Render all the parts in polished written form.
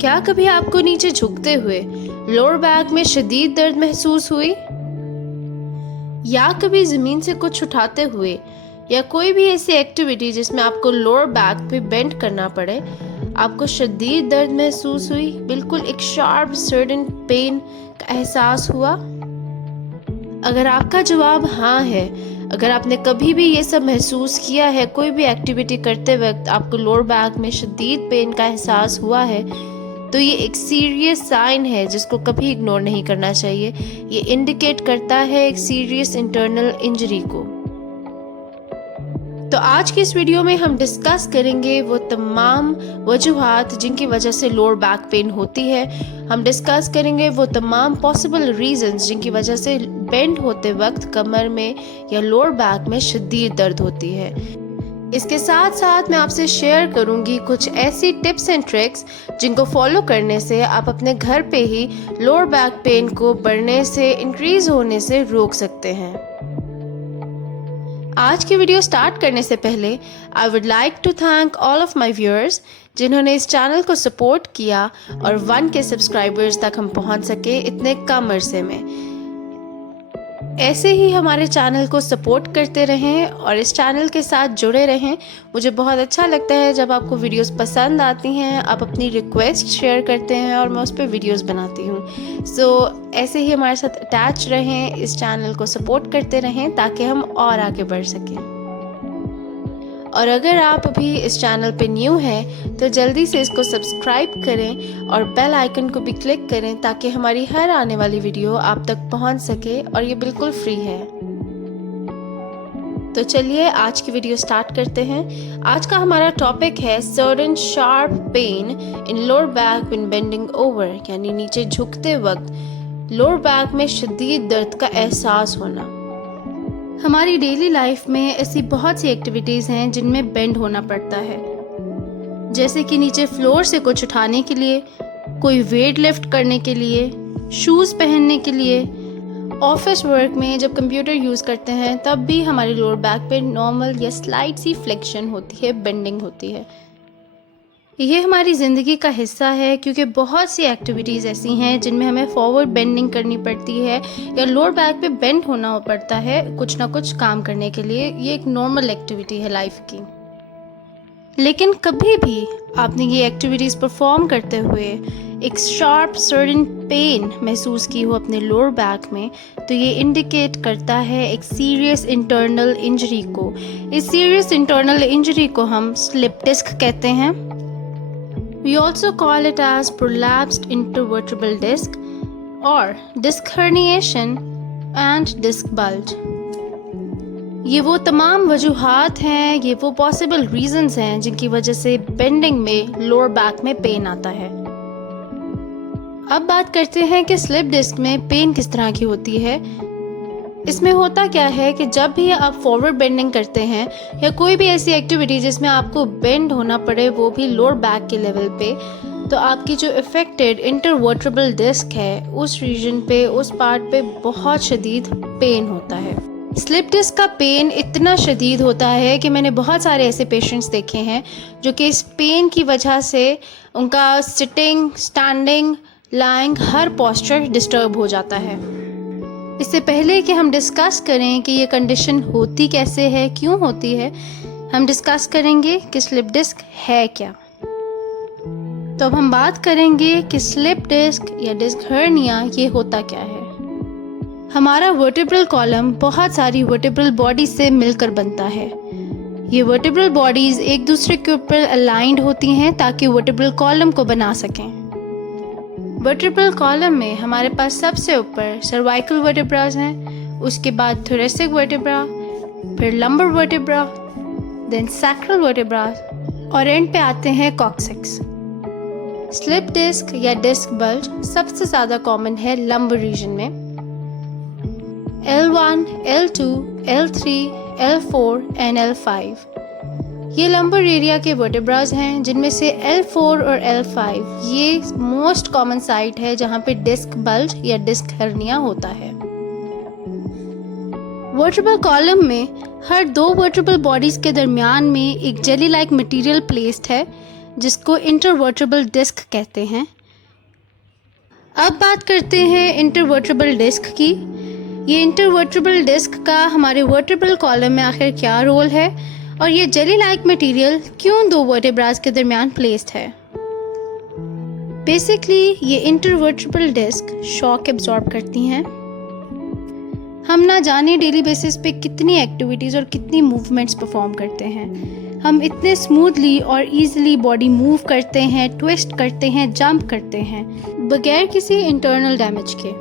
क्या कभी आपको नीचे झुकते हुए लोअर बैक में शदीद दर्द महसूस हुई? या कभी ज़मीन से कुछ उठाते हुए या कोई भी ऐसी एक्टिविटी जिसमें आपको लोअर बैक पे बेंड करना पड़े, आपको शदीद दर्द महसूस हुई? बिल्कुल एक शार्प सर्टेन पेन का एहसास हुआ? अगर आपका जवाब हाँ है, अगर आपने कभी भी ये सब महसूस किया है, कोई भी एक्टिविटी करते वक्त आपको लोअर बैक में शदीद पेन का एहसास हुआ है, तो ये एक सीरियस साइन है जिसको कभी इग्नोर नहीं करना चाहिए। ये इंडिकेट करता है एक सीरियस इंटरनल इंजरी को। तो आज की इस वीडियो में हम डिस्कस करेंगे वो तमाम वजूहात जिनकी वजह से लोअर बैक पेन होती है। हम डिस्कस करेंगे वो तमाम पॉसिबल रीजंस जिनकी वजह से बेंड होते वक्त कमर में या लोअर बैक में शदीद दर्द होती है। इसके साथ साथ मैं आपसे शेयर करूंगी कुछ ऐसी टिप्स एंड ट्रिक्स जिनको फॉलो करने से आप अपने घर पे ही लोअर बैक पेन को बढ़ने से, इंक्रीज होने से रोक सकते हैं। आज की वीडियो स्टार्ट करने से पहले I would like to thank all of my viewers जिन्होंने इस चैनल को सपोर्ट किया और 1 के सब्सक्राइबर्स तक हम पहुंच सके इतने कम अरसे में। ऐसे ही हमारे चैनल को सपोर्ट करते रहें और इस चैनल के साथ जुड़े रहें। मुझे बहुत अच्छा लगता है जब आपको वीडियोस पसंद आती हैं, आप अपनी रिक्वेस्ट शेयर करते हैं और मैं उस पर वीडियोस बनाती हूँ। सो ऐसे ही हमारे साथ अटैच रहें, इस चैनल को सपोर्ट करते रहें ताकि हम और आगे बढ़ सकें। और अगर आप अभी इस चैनल पे न्यू हैं तो जल्दी से इसको सब्सक्राइब करें और बेल आइकन को भी क्लिक करें ताकि हमारी हर आने वाली वीडियो आप तक पहुंच सके और ये बिल्कुल फ्री है। तो चलिए आज की वीडियो स्टार्ट करते हैं। आज का हमारा टॉपिक है sudden sharp pain in lower back when bending over, यानी नीचे झुकते वक्त लोअर बैक में शदीद दर्द का एहसास होना। हमारी डेली लाइफ में ऐसी बहुत सी एक्टिविटीज़ हैं जिनमें बेंड होना पड़ता है, जैसे कि नीचे फ्लोर से कुछ उठाने के लिए, कोई वेट लिफ्ट करने के लिए, शूज़ पहनने के लिए, ऑफिस वर्क में जब कंप्यूटर यूज़ करते हैं तब भी हमारी लोअर बैक पे नॉर्मल या स्लाइट सी फ्लेक्शन होती है, बेंडिंग होती है। ये हमारी ज़िंदगी का हिस्सा है क्योंकि बहुत सी एक्टिविटीज़ ऐसी हैं जिनमें हमें फॉरवर्ड बेंडिंग करनी पड़ती है या लोअर बैक पे बेंड होना पड़ता है कुछ ना कुछ काम करने के लिए। ये एक नॉर्मल एक्टिविटी है लाइफ की। लेकिन कभी भी आपने ये एक्टिविटीज़ परफॉर्म करते हुए एक शार्प सर्टेन पेन महसूस की हो अपने लोअर बैक में, तो ये इंडिकेट करता है एक सीरियस इंटरनल इंजरी को। इस सीरियस इंटरनल इंजरी को हम स्लिप डिस्क कहते हैं। We also call it as prolapsed intervertebral disc or disc herniation and disc bulge. ये वो तमाम वजूहात हैं, ये वो पॉसिबल रीजंस हैं जिनकी वजह से बेंडिंग में लोअर बैक में पेन आता है। अब बात करते हैं कि स्लिप डिस्क में पेन किस तरह की होती है। इसमें होता क्या है कि जब भी आप फॉरवर्ड बेंडिंग करते हैं या कोई भी ऐसी एक्टिविटी जिसमें आपको बेंड होना पड़े, वो भी लोअर बैक के लेवल पे, तो आपकी जो इफेक्टेड इंटरवर्टेब्रल डिस्क है उस रीजन पे, उस पार्ट पे बहुत शदीद पेन होता है। स्लिप डिस्क का पेन इतना शदीद होता है कि मैंने बहुत सारे ऐसे पेशेंट्स देखे हैं जो कि इस पेन की वजह से उनका सिटिंग, स्टैंडिंग, लाइंग हर पोस्चर डिस्टर्ब हो जाता है। इससे पहले कि हम डिस्कस करें कि ये कंडीशन होती कैसे है, क्यों होती है, हम डिस्कस करेंगे कि स्लिप डिस्क है क्या। तो अब हम बात करेंगे कि स्लिप डिस्क या डिस्क हर्निया ये होता क्या है। हमारा वर्टेब्रल कॉलम बहुत सारी वर्टेब्रल बॉडी से मिलकर बनता है। ये वर्टेब्रल बॉडीज एक दूसरे के ऊपर अलाइंड होती हैं ताकि वर्टेब्रल कॉलम को बना सकें। वर्टेब्रल कॉलम में हमारे पास सबसे ऊपर सर्वाइकल वर्टेब्रास हैं, उसके बाद थोरेसिक वर्टेब्रा, फिर lumbar vertebra, then sacral vertebras और एंड पे आते हैं कॉक्सिक्स। स्लिप डिस्क या डिस्क बल्ज सबसे ज़्यादा कॉमन है लंबर रीजन में। L1, L2, L3, L4 and L5 ये लंबर एरिया के वर्टेब्रास हैं, जिनमें से L4 और L5 ये मोस्ट कॉमन साइट है जहाँ पे डिस्क बल्ज या डिस्क हर्निया होता है। वर्टेब्रल कॉलम में हर 2 वर्टेब्रल बॉडीज के दरमियान में एक जेली लाइक मटेरियल प्लेस्ड है जिसको इंटरवर्टेब्रल डिस्क कहते हैं। अब बात करते हैं इंटरवर्टेब्रल डिस्क की। ये इंटरवर्टेब्रल डिस्क का हमारे वर्टेब्रल कॉलम में आखिर क्या रोल है और ये जेली लाइक मटेरियल क्यों दो वर्टेब्रास के दरमियान प्लेस्ड है। बेसिकली ये इंटरवर्टेब्रल डिस्क शॉक एब्जॉर्ब करती हैं। हम ना जाने डेली बेसिस पे कितनी एक्टिविटीज़ और कितनी मूवमेंट्स परफॉर्म करते हैं। हम इतने स्मूथली और इजीली बॉडी मूव करते हैं, ट्विस्ट करते हैं, जंप करते हैं बगैर किसी इंटरनल डैमेज के।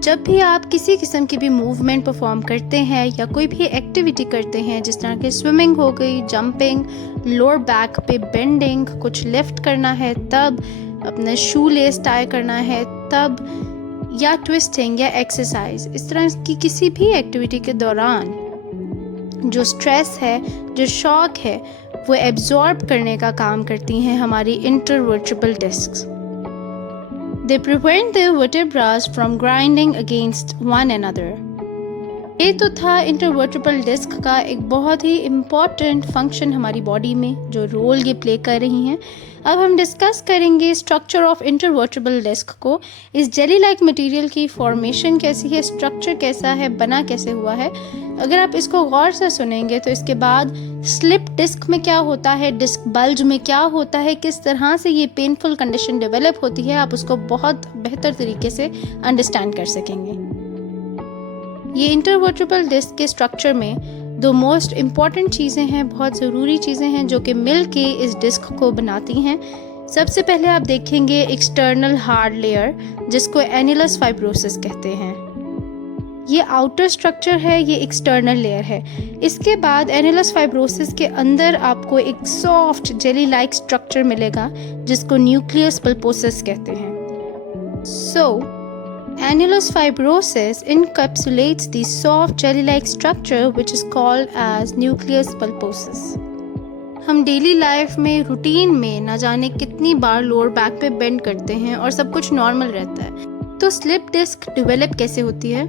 जब भी आप किसी किस्म की भी मूवमेंट परफॉर्म करते हैं या कोई भी एक्टिविटी करते हैं, जिस तरह की स्विमिंग हो गई, जंपिंग, लोअर बैक पे बेंडिंग, कुछ लिफ्ट करना है तब, अपना शू लेस टाई करना है तब, या ट्विस्टिंग या एक्सरसाइज, इस तरह की किसी भी एक्टिविटी के दौरान जो स्ट्रेस है, जो शॉक है, वो एब्जॉर्ब करने का काम करती हैं हमारी intervertebral discs. They prevent the vertebrae from grinding against one another. ये तो था इंटरवर्टेब्रल डिस्क का एक बहुत ही इम्पॉर्टेंट फंक्शन हमारी बॉडी में, जो रोल ये प्ले कर रही हैं। अब हम डिस्कस करेंगे स्ट्रक्चर ऑफ इंटरवर्टेब्रल डिस्क को। इस जेली लाइक मटेरियल की फॉर्मेशन कैसी है, स्ट्रक्चर कैसा है, बना कैसे हुआ है। अगर आप इसको गौर से सुनेंगे तो इसके बाद स्लिप डिस्क में क्या होता है, डिस्क बल्ज में क्या होता है, किस तरह से ये पेनफुल कंडीशन डेवलप होती है, आप उसको बहुत बेहतर तरीके से अंडरस्टैंड कर सकेंगे। ये इंटरवर्टेब्रल डिस्क के स्ट्रक्चर में दो मोस्ट इम्पॉर्टेंट चीज़ें हैं, बहुत ज़रूरी चीज़ें हैं जो कि मिल के इस डिस्क को बनाती हैं। सबसे पहले आप देखेंगे एक्सटर्नल हार्ड लेयर, जिसको एन्युलस फाइब्रोसिस कहते हैं। ये आउटर स्ट्रक्चर है, ये एक्सटर्नल लेयर है। इसके बाद एन्युलस फाइब्रोसिस के अंदर आपको एक सॉफ्ट जेली लाइक स्ट्रक्चर मिलेगा, जिसको न्यूक्लियस पल्पोसिस कहते हैं। Annulus fibrosus encapsulates the soft jelly-like structure which is called as nucleus pulposus. हम डेली लाइफ में रूटीन में ना जाने कितनी बार लोअर बैक पे बेंड करते हैं और सब कुछ नॉर्मल रहता है। तो स्लिप डिस्क डेवलप कैसे होती है?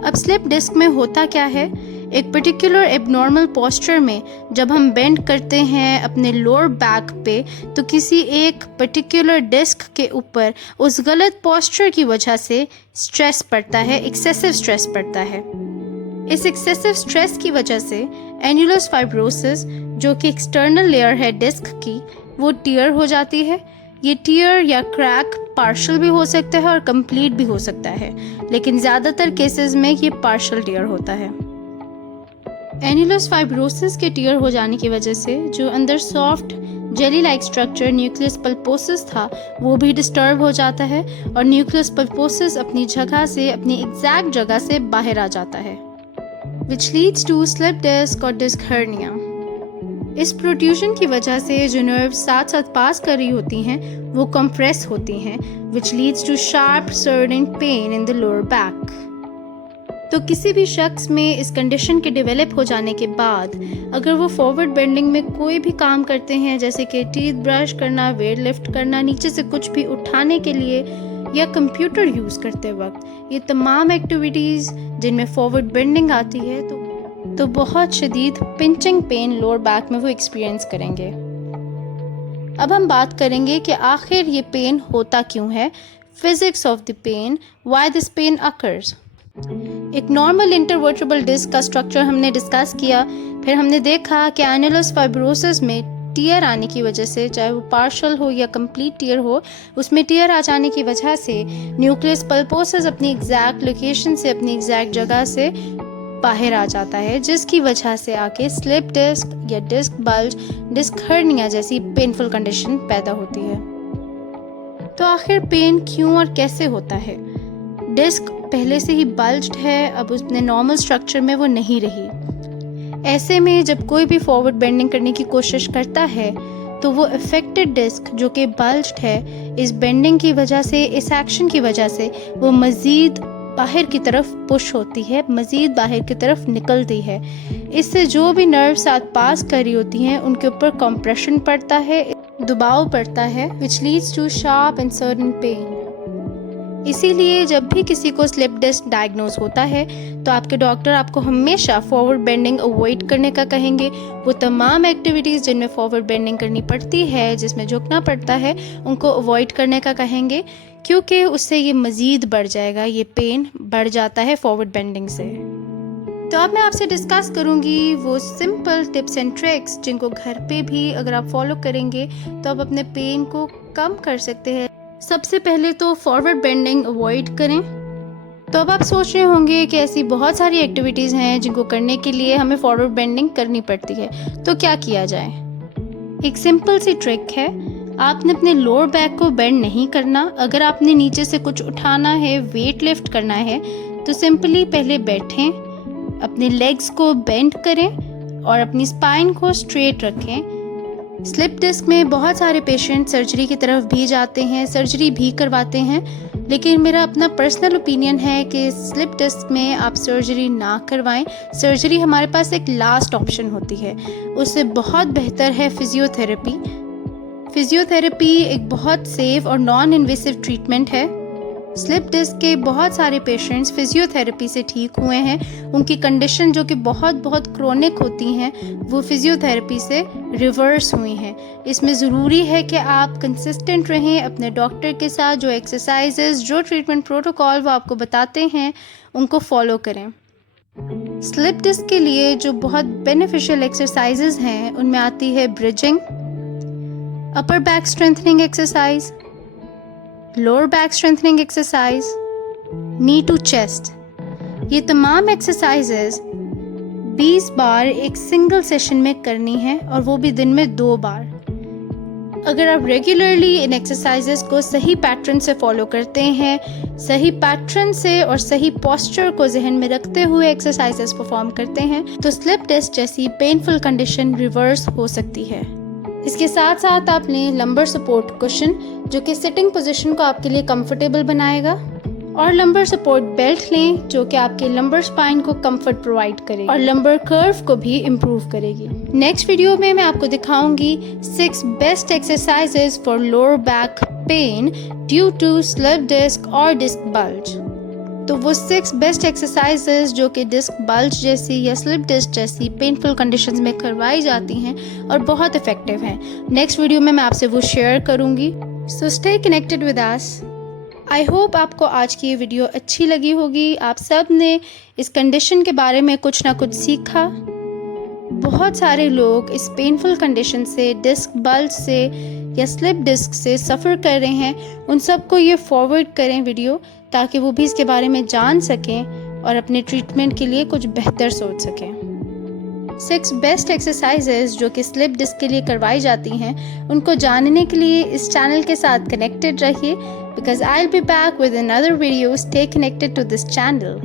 अब स्लिप डिस्क में होता क्या है, एक पर्टिकुलर एबनॉर्मल पोस्चर में जब हम बेंड करते हैं अपने लोअर बैक पे, तो किसी एक पर्टिकुलर डिस्क के ऊपर उस गलत पोस्चर की वजह से स्ट्रेस पड़ता है, एक्सेसिव स्ट्रेस पड़ता है। इस एक्सेसिव स्ट्रेस की वजह से एन्युलस फाइब्रोसिस, जो कि एक्सटर्नल लेयर है डिस्क की, वो टियर हो जाती है। ये टियर या क्रैक पार्शियल भी हो सकता है और कंप्लीट भी हो सकता है, लेकिन ज़्यादातर केसेस में ये पार्शियल टियर होता है। एन्युलस फाइब्रोसिस के टियर हो जाने की वजह से जो अंदर soft jelly like structure nucleus pulposus था, वो भी डिस्टर्ब हो जाता है और न्यूक्लियस पल्पोसिस अपनी जगह से, अपनी एग्जैक्ट जगह से बाहर आ जाता है, which leads to slip disc और डिस्क हर्निया। इस प्रोट्रूजन की वजह से जो नर्व साथ साथ पास कर रही होती हैं, वो कंप्रेस होती हैं, which leads to sharp shooting pain in the lower back. तो किसी भी शख्स में इस कंडीशन के डेवलप हो जाने के बाद अगर वो फॉरवर्ड बेंडिंग में कोई भी काम करते हैं, जैसे कि टीथ ब्रश करना, वेट लिफ्ट करना, नीचे से कुछ भी उठाने के लिए, या कंप्यूटर यूज़ करते वक्त, ये तमाम एक्टिविटीज़ जिनमें फॉरवर्ड बेंडिंग आती है, तो बहुत शदीद पिंचिंग पेन लोअर बैक में वो एक्सपीरियंस करेंगे। अब हम बात करेंगे कि आखिर ये पेन होता क्यों है, physics of the pain, why this pain occurs. एक नॉर्मल इंटरवर्टेब्रल डिस्क का स्ट्रक्चर हमने डिस्कस किया, फिर हमने देखा कि एन्युलस फाइब्रोसिस में टियर आने की वजह से, चाहे वो पार्शियल हो या कंप्लीट टियर हो, उसमें टियर आ जाने की वजह से न्यूक्लियस पल्पोसिस अपनी एग्जैक्ट लोकेशन से, अपनी एग्जैक्ट जगह से बाहर आ जाता है, जिसकी वजह से आके स्लिप डिस्क या डिस्क बल्ज, डिस्क हर्निया जैसी पेनफुल कंडीशन पैदा होती है। तो आखिर पेन क्यों और कैसे होता है? डिस्क पहले से ही बल्ज्ड है, अब उसने नॉर्मल स्ट्रक्चर में वो नहीं रही। ऐसे में जब कोई भी फॉरवर्ड बेंडिंग करने की कोशिश करता है, तो वो अफेक्टेड डिस्क जो कि बल्ज्ड है, इस बेंडिंग की वजह से, इस एक्शन की वजह से वो मज़ीद बाहर की तरफ पुश होती है, मज़ीद बाहर की तरफ निकलती है। इससे जो भी नर्व साथ पास कर रही होती हैं, उनके ऊपर कंप्रेशन पड़ता है, दबाव पड़ता है, which leads to sharp and certain pain. इसीलिए जब भी किसी को स्लिप डिस्क डायग्नोज होता है तो आपके डॉक्टर आपको हमेशा फॉरवर्ड बेंडिंग अवॉइड करने का कहेंगे। वो तमाम एक्टिविटीज़ जिनमें फॉरवर्ड बेंडिंग करनी पड़ती है, जिसमें झुकना पड़ता है, उनको अवॉइड करने का कहेंगे, क्योंकि उससे ये मज़ीद बढ़ जाएगा, ये पेन बढ़ जाता है फॉरवर्ड बेंडिंग से। तो अब मैं आपसे डिस्कस करूंगी वो सिंपल टिप्स एंड ट्रिक्स जिनको घर पे भी अगर आप फॉलो करेंगे तो आप अपने पेन को कम कर सकते हैं। सबसे पहले तो फॉरवर्ड बेंडिंग अवॉइड करें। तो अब आप सोच रहे होंगे कि ऐसी बहुत सारी एक्टिविटीज़ हैं जिनको करने के लिए हमें फॉरवर्ड बेंडिंग करनी पड़ती है, तो क्या किया जाए। एक सिंपल सी ट्रिक है, आपने अपने लोअर बैक को बेंड नहीं करना। अगर आपने नीचे से कुछ उठाना है, वेट लिफ्ट करना है, तो सिंपली पहले बैठें, अपने लेग्स को बेंड करें और अपनी स्पाइन को स्ट्रेट रखें। स्लिप डिस्क में बहुत सारे पेशेंट सर्जरी की तरफ भी जाते हैं, सर्जरी भी करवाते हैं, लेकिन मेरा अपना पर्सनल ओपिनियन है कि स्लिप डिस्क में आप सर्जरी ना करवाएं। सर्जरी हमारे पास एक लास्ट ऑप्शन होती है, उससे बहुत बेहतर है फिजियोथेरेपी। फिजियोथेरेपी एक बहुत सेफ और नॉन इन्वेसिव ट्रीटमेंट है। स्लिप डिस्क के बहुत सारे पेशेंट्स फिजियोथेरेपी से ठीक हुए हैं। उनकी कंडीशन जो कि बहुत क्रोनिक होती हैं, वो फिजियोथेरेपी से रिवर्स हुई हैं। इसमें ज़रूरी है कि आप कंसिस्टेंट रहें अपने डॉक्टर के साथ। जो एक्सरसाइजेज, जो ट्रीटमेंट प्रोटोकॉल वो आपको बताते हैं, उनको फॉलो करें। स्लिप डिस्क के लिए जो बहुत बेनिफिशियल एक्सरसाइजेज हैं, उनमें आती है bridging, upper back strengthening exercise, lower back strengthening exercise, knee to chest. ये तमाम एक्सरसाइजेज 20 बार एक सिंगल सेशन में करनी है, और वो भी दिन में 2 बार। अगर आप रेगुलरली इन एक्सरसाइजेज को सही पैटर्न से फॉलो करते हैं, सही पैटर्न से और सही पोस्चर को जहन में रखते हुए एक्सरसाइजेज परफॉर्म करते हैं, तो स्लिप डिस्क जैसी पेनफुल कंडीशन रिवर्स हो सकती है। इसके साथ साथ आप लें लंबर सपोर्ट कुशन, जो कि सिटिंग पोजीशन को आपके लिए कंफर्टेबल बनाएगा, और लंबर सपोर्ट बेल्ट लें जो कि आपके लंबर स्पाइन को कंफर्ट प्रोवाइड करेगी और लंबर कर्व को भी इम्प्रूव करेगी। नेक्स्ट वीडियो में मैं आपको दिखाऊंगी 6 best exercises for lower back pain due to slip disc और डिस्क बल्ज। तो वो 6 बेस्ट एक्सरसाइजेज जो कि डिस्क बल्ज जैसी या स्लिप डिस्क जैसी पेनफुल कंडीशंस में करवाई जाती हैं और बहुत इफेक्टिव हैं, नेक्स्ट वीडियो में मैं आपसे वो शेयर करूंगी। So stay connected with us. I hope आपको आज की ये वीडियो अच्छी लगी होगी। आप सब ने इस कंडीशन के बारे में कुछ ना कुछ सीखा। बहुत सारे लोग इस पेनफुल कंडीशन से, डिस्क बल्ज से या स्लिप डिस्क से सफ़र कर रहे हैं। उन सबको ये फॉरवर्ड करें वीडियो, ताकि वो भी इसके बारे में जान सकें और अपने ट्रीटमेंट के लिए कुछ बेहतर सोच सकें। 6 बेस्ट एक्सरसाइजेज जो कि स्लिप डिस्क के लिए करवाई जाती हैं, उनको जानने के लिए इस चैनल के साथ कनेक्टेड रहिए, because I will be back with another video. Stay connected to this channel.